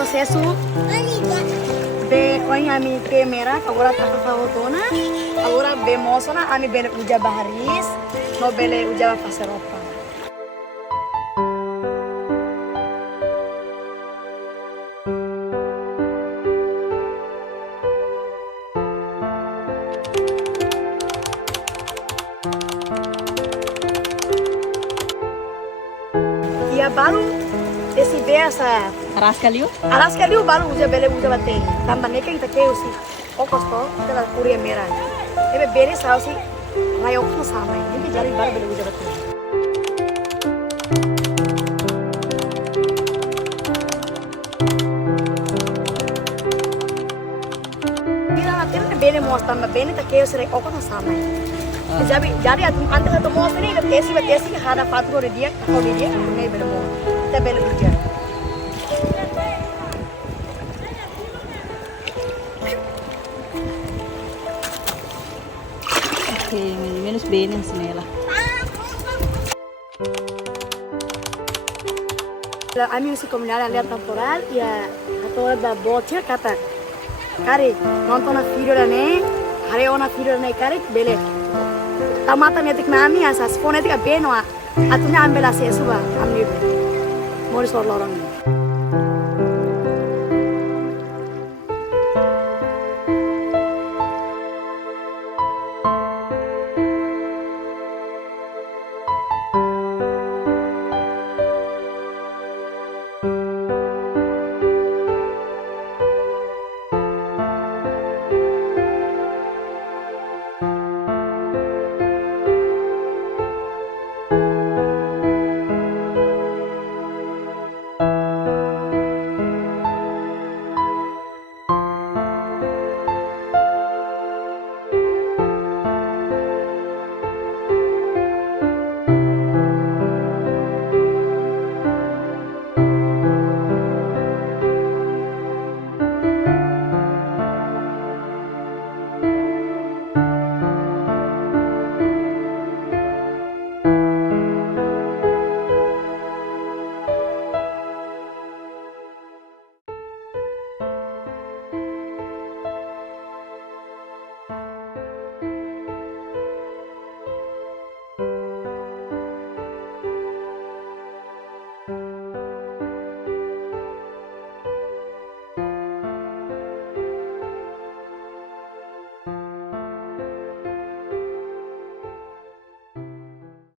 prosesu be koi ami kamera agora tá fotona agora be mosona ami bele uja baharis no bele uja faseropa. Ia baru desse essa Araskaliu baru uja bele uja bate tambah neka kita keu si okosto tela kuria merah ebe bere sausi rayok no sama ini jari baru bele uja bate bila natin bene mos tambah bene ta keu sere okosto sama jadi antes satu mos ini da tesi hada patro dia kau dia me bele mos ta bele uja. Oke, menos benin nela. A mim se comunidade ali temporal e a toda da bote kata kare nonton a filho da ne hare ona filho da ne kare bele tamata netik nami asa sponetik a beno a atunya ambela se suba amni mori sor lorong.